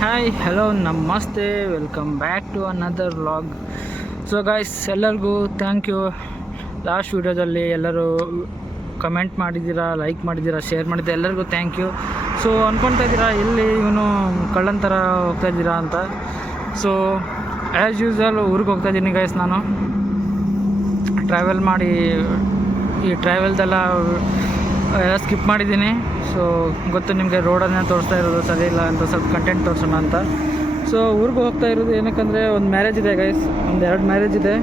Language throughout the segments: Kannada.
ಹಾಯ್ ಹಲೋ ನಮಸ್ತೆ, welcome back to another vlog. So guys, ಎಲ್ಲರಿಗೂ ಥ್ಯಾಂಕ್ ಯು. ಲಾಸ್ಟ್ ವೀಡಿಯೋದಲ್ಲಿ ಎಲ್ಲರೂ ಕಮೆಂಟ್ ಮಾಡಿದ್ದೀರಾ, ಲೈಕ್ ಮಾಡಿದ್ದೀರಾ, ಶೇರ್ ಮಾಡಿದ್ದೀರಾ, ಎಲ್ಲರಿಗೂ ಥ್ಯಾಂಕ್ ಯು. ಸೊ ಅಂದ್ಕೊಳ್ತಾ ಇದ್ದೀರಾ ಎಲ್ಲಿ ಇವನು ಕಳ್ಳನ ಥರ ಹೋಗ್ತಾಯಿದ್ದೀರಾ ಅಂತ. ಸೊ ಆ್ಯಸ್ ಯೂಸ್ವಲ್ ಊರಿಗೆ ಹೋಗ್ತಾಯಿದ್ದೀನಿ ಗೈಸ್. ನಾನು ಟ್ರಾವೆಲ್ ಮಾಡಿ ಈ ಟ್ರಾವೆಲ್ದೆಲ್ಲ ಸ್ಕಿಪ್ ಮಾಡಿದ್ದೀನಿ. ಸೊ ಗೊತ್ತು ನಿಮಗೆ, ರೋಡನ್ನು ತೋರಿಸ್ತಾ ಇರೋದು ಸರಿ ಇಲ್ಲ ಅಂತ ಸ್ವಲ್ಪ ಕಂಟೆಂಟ್ ತೋರಿಸೋಣ ಅಂತ. ಸೊ ಊರಿಗೆ ಹೋಗ್ತಾ ಇರೋದು ಏನಕ್ಕಂದರೆ ಒಂದು ಮ್ಯಾರೇಜ್ ಇದೆ ಗೈಸ್, ಒಂದು 2 ಮ್ಯಾರೇಜ್ ಇದೆ.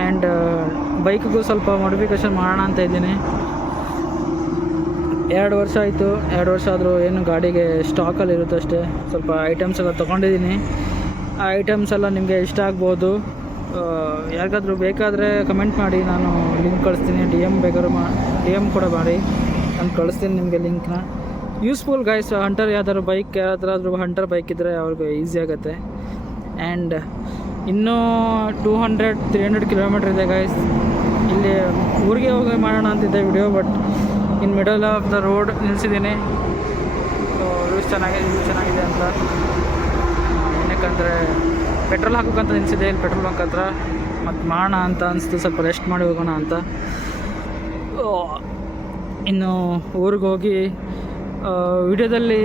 ಆ್ಯಂಡ್ ಬೈಕ್ಗೂ ಸ್ವಲ್ಪ ಮಾಡಿಫಿಕೇಷನ್ ಮಾಡೋಣ ಅಂತ ಇದ್ದೀನಿ. 2 ವರ್ಷ ಆಯಿತು. 2 ವರ್ಷ ಆದರೂ ಏನು ಗಾಡಿಗೆ ಸ್ಟಾಕಲ್ಲಿ ಇರುತ್ತೆ ಅಷ್ಟೇ. ಸ್ವಲ್ಪ ಐಟಮ್ಸ್ ಎಲ್ಲ ತೊಗೊಂಡಿದ್ದೀನಿ. ಆ ಐಟಮ್ಸ್ ಎಲ್ಲ ನಿಮಗೆ ಇಷ್ಟ ಆಗ್ಬೋದು. ಯಾರಿಗಾದ್ರೂ ಬೇಕಾದರೆ ಕಮೆಂಟ್ ಮಾಡಿ, ನಾನು ಲಿಂಕ್ ಕಳಿಸ್ತೀನಿ. ಡಿ ಎಮ್ ಕೂಡ ಮಾಡಿ, ನಾನು ಕಳಿಸ್ತೀನಿ ನಿಮಗೆ ಲಿಂಕ್ನ. Useful guys. ಹಂಟರ್ ಯಾವ್ದಾದ್ರು ಬೈಕ್, ಯಾರಾದ್ರೂ ಹಂಟರ್ ಬೈಕ್ ಇದ್ದರೆ ಅವ್ರಿಗೆ ಈಸಿ ಆಗುತ್ತೆ. ಆ್ಯಂಡ್ ಇನ್ನೂ 200-300 ಕಿಲೋಮೀಟ್ರ್ ಇದೆ ಗೈಸ್. ಇಲ್ಲಿ ಊರಿಗೆ ಹೋಗಿ ಮಾಡೋಣ ಅಂತಿದ್ದೆ video, but in middle of the road ನಿಲ್ಲಿಸಿದ್ದೀನಿ. ಸೊ ವ್ಯೂಸ್ ಚೆನ್ನಾಗಿದೆ ಅಂತ. ಏನಕ್ಕಂದರೆ ಪೆಟ್ರೋಲ್ ಹಾಕೋಕ್ಕಂತ ನಿಲ್ಲಿಸಿದೆ ಇಲ್ಲಿ ಪೆಟ್ರೋಲ್ ಬಂಕ್ ಹತ್ರ. ಮತ್ತು ಮಾಡೋಣ ಅಂತ ಅನಿಸ್ತು, ಸ್ವಲ್ಪ ರೆಸ್ಟ್ ಮಾಡಿ ಹೋಗೋಣ ಅಂತ. ಇನ್ನು ಊರಿಗೆ ಹೋಗಿ ವಿಡಿಯೋದಲ್ಲಿ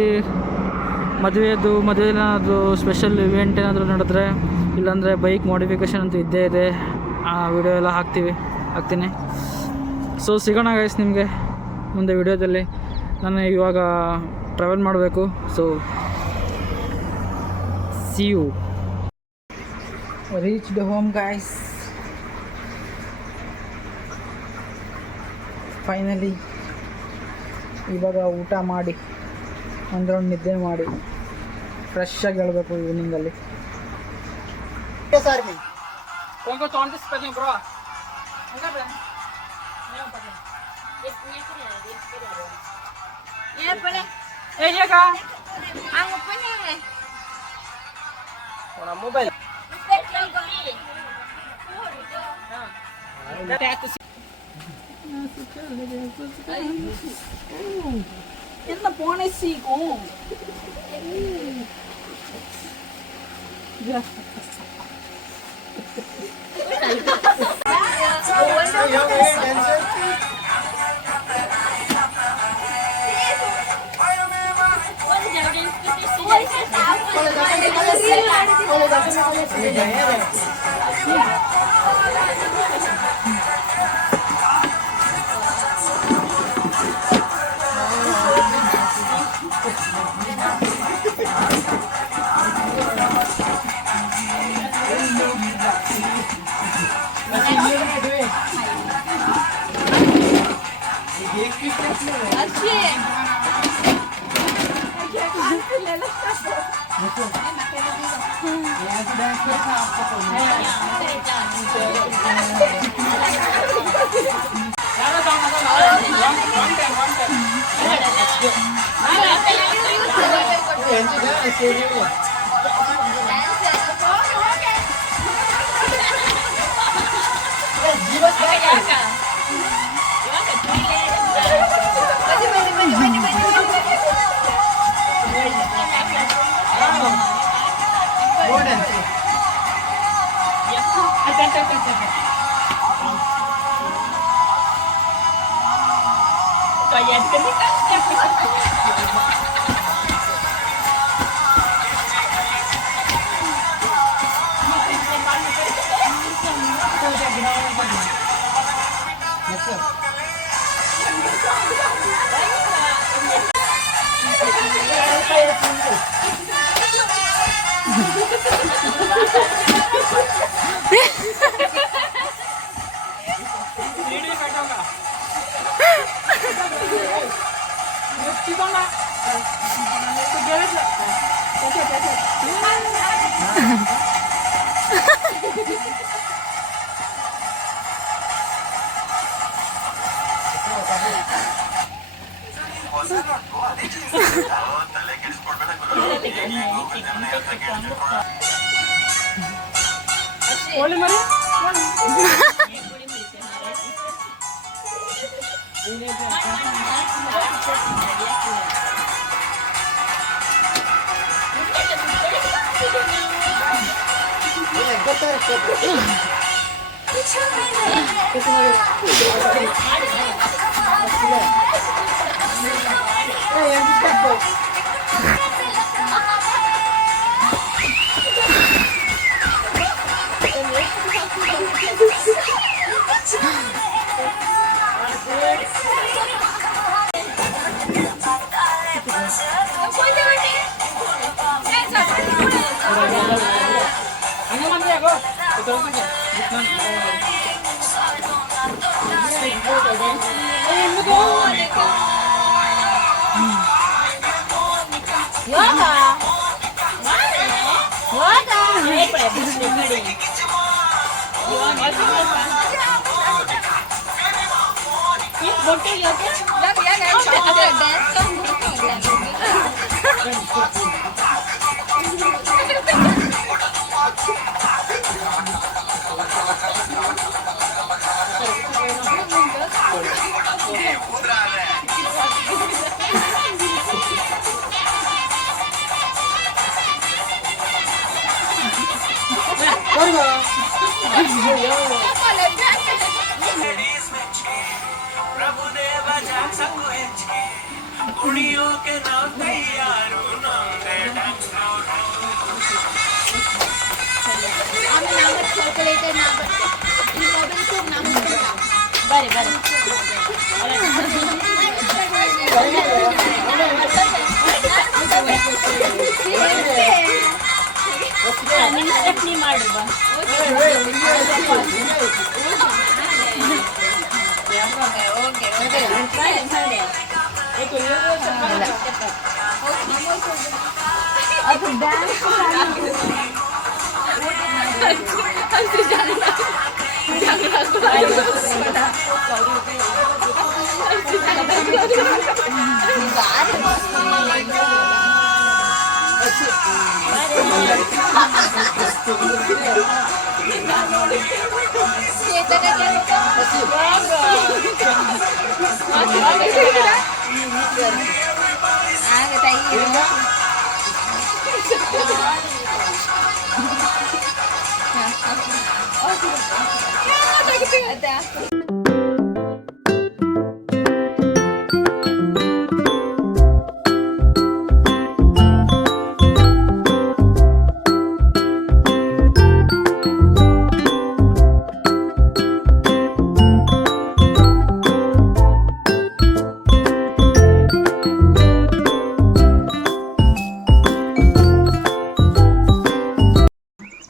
ಮದುವೆ ಏನಾದರೂ ಸ್ಪೆಷಲ್ ಇವೆಂಟ್ ಏನಾದರೂ ನಡೆದ್ರೆ, ಇಲ್ಲಾಂದರೆ ಬೈಕ್ ಮಾಡಿಫಿಕೇಷನ್ ಅಂತೂ ಇದ್ದೇ ಇದೆ. ಆ ವಿಡಿಯೋ ಎಲ್ಲ ಹಾಕ್ತೀನಿ. ಸೊ ಸಿಗೋಣ ಗೈಸ್ ನಿಮಗೆ ಮುಂದೆ ವಿಡಿಯೋದಲ್ಲಿ. ನಾನು ಇವಾಗ ಟ್ರಾವೆಲ್ ಮಾಡಬೇಕು. So see you. Reached home guys, finally. ಇವಾಗ ಊಟ ಮಾಡಿ ಒಂದು ರೌಂಡ್ ನಿದ್ದೆ ಮಾಡಿ ಫ್ರೆಶ್ ಆಗಿ ಹೇಳಬೇಕು ಈವ್ನಿಂಗಲ್ಲಿ. ಮೊಬೈಲ್ என்ன போனே சீக்கும் ಒಳ್ಳೆ ಮರಿ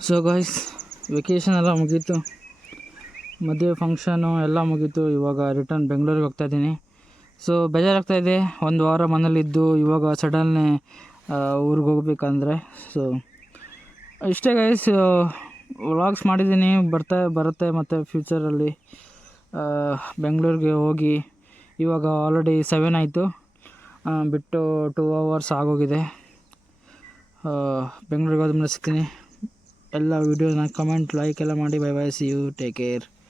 ಸೊ ಗಾಯ್ಸ್, ವೆಕೇಷನ್ ಎಲ್ಲ ಮುಗೀತು, ಮದುವೆ ಫಂಕ್ಷನು ಎಲ್ಲ ಮುಗೀತು. ಇವಾಗ ರಿಟರ್ನ್ ಬೆಂಗಳೂರಿಗೆ ಹೋಗ್ತಾಯಿದ್ದೀನಿ. ಸೊ ಬೇಜಾರಾಗ್ತಾಯಿದೆ, ಒಂದು ವಾರ ಮನೇಲಿದ್ದು ಇವಾಗ ಸಡನ್ನೇ ಊರಿಗೆ ಹೋಗ್ಬೇಕಂದ್ರೆ. ಸೊ ಇಷ್ಟೇ ಗೈಸ್, ವ್ಲಾಗ್ಸ್ ಮಾಡಿದ್ದೀನಿ, ಬರುತ್ತೆ ಮತ್ತು ಫ್ಯೂಚರಲ್ಲಿ ಬೆಂಗಳೂರಿಗೆ ಹೋಗಿ. ಇವಾಗ ಆಲ್ರೆಡಿ 7 ಆಯಿತು, ಬಿಟ್ಟು 2 hours ಆಗೋಗಿದೆ. ಬೆಂಗಳೂರಿಗೆ ಹೋದ್ಮೇಲೆ ಸಿಗ್ತೀನಿ. ಎಲ್ಲ ವೀಡಿಯೋನ ಕಮೆಂಟ್ ಲೈಕ್ ಎಲ್ಲ ಮಾಡಿ. Bye bye, see you, take care.